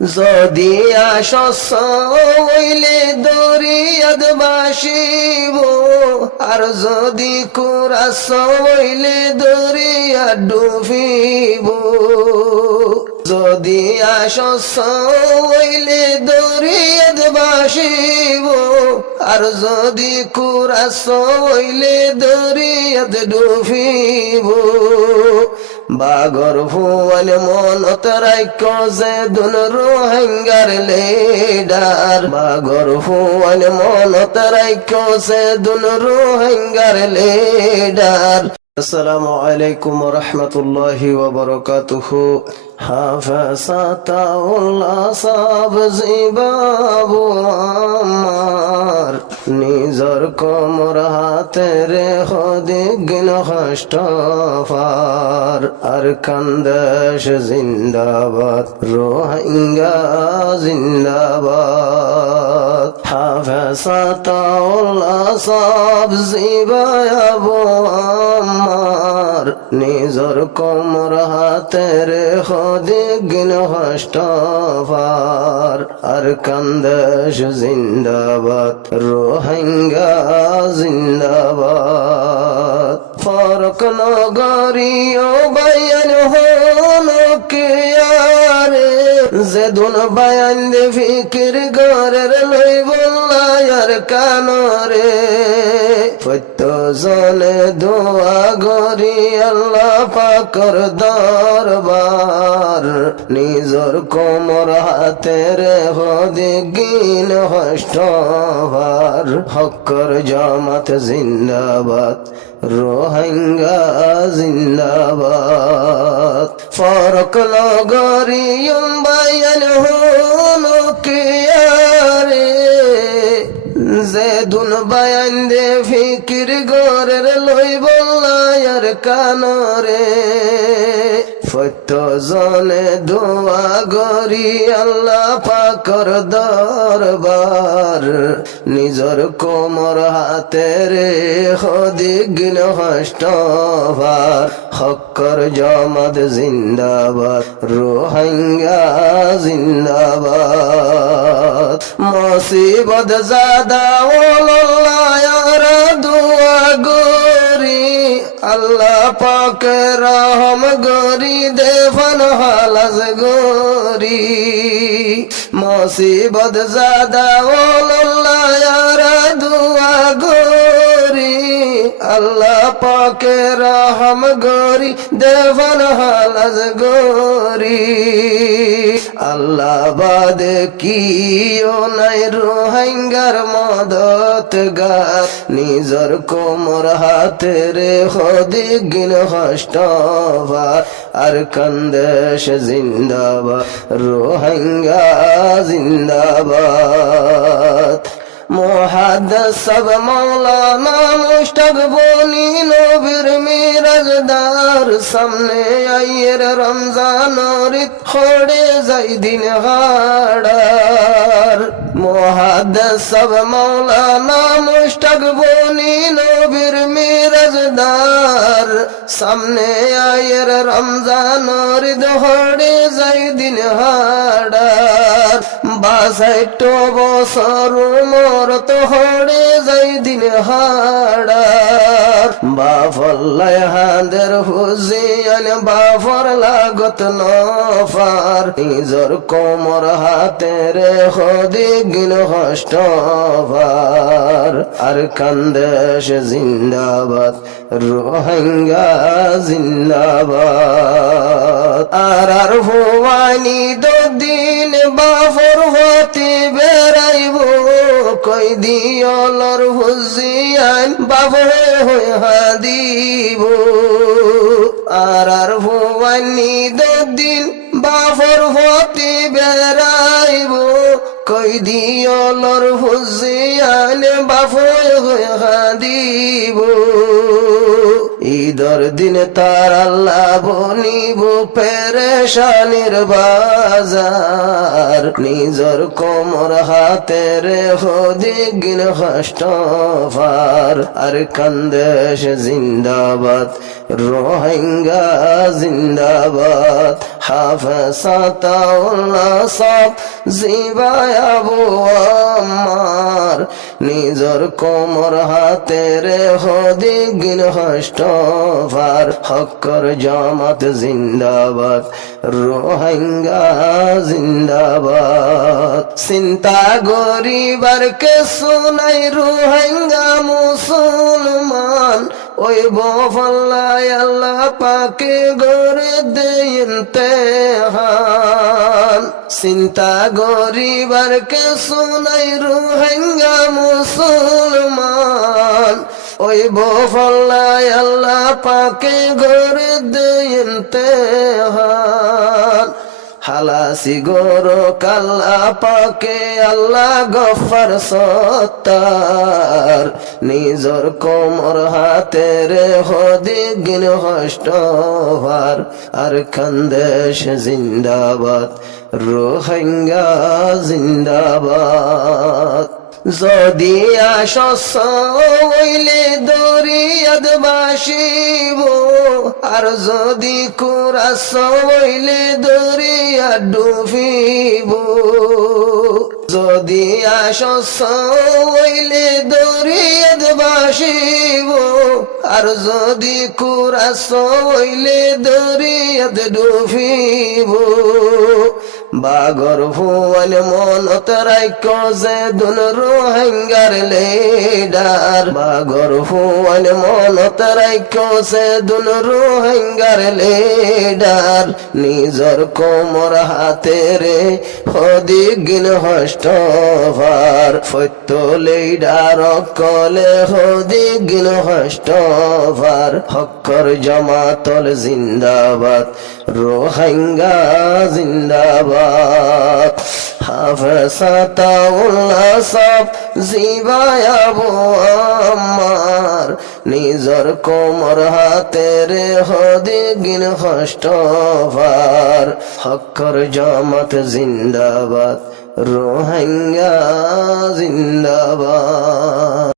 যদি আসস হইলে দরিয়াদ বাসিব, আর যদি কুরাস হইলে দরিয়া ডুবিব। যদি আসস হইলে দরিয়াদ বাসিব, আর যদি কুরাস হইলে দরিয়াদ ডুবিব। বাগর ফুয়াল মনত রাইখ যে দুন রোহিঙ্গার লিডার, বাগর ফুয়াল মনত রাইখ যে দুন রোহিঙ্গার লিডার। আসসালামু আলাইকুম ওয়া রাহমাতুল্লাহি ওয়া বারাকাতুহু। হাফাসাতাউল্লাহ সাবজি বাবু আমার, নিজর কোমর হাতে রে হদিগিন হষ্টফার। আর কান্দেশ জিন্দাবাদ, রোহিঙ্গা জিন্দাবাদ। হাফাসাতাউল্লাহ সাবজি বাবু আমার, নিজর কোমর হাতে রে হদিগিন হষ্টফার। আর কান্দেশ জিন্দাবাদ, রোহিঙ্গা জিন্দাবাদ। ফারুক নগরীয় বায়ান হলো কে আরে, যে দুন বায়ান দে ফিকির গরের লই বল্লায়ার কানরে। প্রত্যজনে দোয়া গরি আল্লাহ পাকর দরবার, নিজর কোমর হাতে রে হদিগিন হষ্টভার। হক্কর জামাত জিন্দাবাদ, রোহিঙ্গা জিন্দাবাদ। ফারুক নগরীয়ম বায়ান হলো কে আরে, যে দুন বায়ান দে ফিকির গরের লই বল্লায়ার কানরে। প্রত্যজনে দোয়া গরি আল্লাহ পাকর দরবার, নিজর কোমর হাতে রে হদিগিন হষ্টভার। হক্কর জামাত জিন্দাবাদ, রোহিঙ্গা জিন্দাবাদ। মুসিবত জাদা ওলায়ার দোয়া গরি আল্লাহ পাকে রহম গরি দেফন হালাজ গরি। মুসিবত জাদা ওলায়ার দোয়া গরি আল্লাহ পাকে রহম গরি দেফন হালাজ গরি। আল্লাহ বাদে কিও নাই রোহিঙ্গার মদত গার, নিজর কোমর হাতে রে হদিগিন হষ্টভার। আর কান্দেশ জিন্দাবাদ, রোহিঙ্গা জিন্দাবাদ। মুহাদ্দিস সব মৌলানা মুশতাক বনি নবীর মিরাজদার, সামনে আইয়ের রমজান রিত খড়ে যাই দিন হাড়ার। মুহাদ্দিস সব মৌলানা মুশতাক বনি নবীর মিরাজদার, সামনে আইয়ের রমজান রিত খড়ে যাই দিন হাড়ার। ৬২ বছর মরত হড়ে যাই দিন হাড়ার। বাফল্লাই হাঁদের হুজিয়ান বাফর লাগত নফার, নিজর কোমর হাতে রে হদিগিন হষ্টভার। আর কান্দেশ জিন্দাবাদ, রোহিঙ্গা জিন্দাবাদ। আর ভুয়ানি দুদিন বাফর হতে বেড়াইব, কই দিয়লর হুজিয়ান বাবু হয়ে হাদিব। আর ভুয়ানি দুদিন বাফর হতে বেড়াইব, কই দিয়লর হুজিয়ান বাবু হয়ে হাদিব। ঈদর দিন তার আল্লাহ বনিব পেরেশানির বাজার নিজর কোমর হাতের হদিগিন কষ্ট ফার আর কান্দেশ জিন্দাবাদ রোহিঙ্গা জিন্দাবাদ হাফেজ আতাউল্লাহ সব জিবায় আবু আম্মার নিজর কোমর হাতের হদিগিন কষ্ট ফার হক্কর জামাত জিন্দাবাদ রোহিঙ্গা জিন্দাবাদ চিন্তা গরিবার কে শুনাই রোহিঙ্গা মুসলমান ওই বফল্লায় আল্লাহ পাকে গরে দেইনতেহান চিন্তা গরিবার কে শুনাই রোহিঙ্গা মুসলমান ওই বফল্লায় আল্লাহ পাকে গরে দেইনতেহান হালাসি গরো কাল্লা পাকে আল্লাহ গফার সত্তার নিজর কোমর হাতের হদিগিন কষ্ট ভার আর খানদেশ জিন্দাবাদ রোহিঙ্গা জিন্দাবাদ যদি আসস হইলে দরিয়াদ বাসিব আর যদি কুরাস হইলে দরিয়া ডুবিব যদি আসস হইলে দরিয়াদ বাসিব আর যদি কুরাস হইলে দরিয়াদ ডুবিব বাগর ভুয়ান মনত রাইক যে দুন রোহিঙ্গার লেডার বাগর ভুয়ান মনত রাইক যে দুন রোহিঙ্গার লেডার নিজর কোমর হাতেরে হদিগিন হষ্ট ভার ফত্য লেডার কলে হদিগিন হষ্ট ভার হক্কর জামাতল জিন্দাবাদ রোহিঙ্গা জিন্দাবাদ হাফেজ আতাউল্লাহ সব জিবায় আবু আম্মার নিজর কোমর হাতের হদিগিন কষ্ট ভার হক্কর জামাত জিন্দাবাদ রোহিঙ্গা জিন্দাবাদ।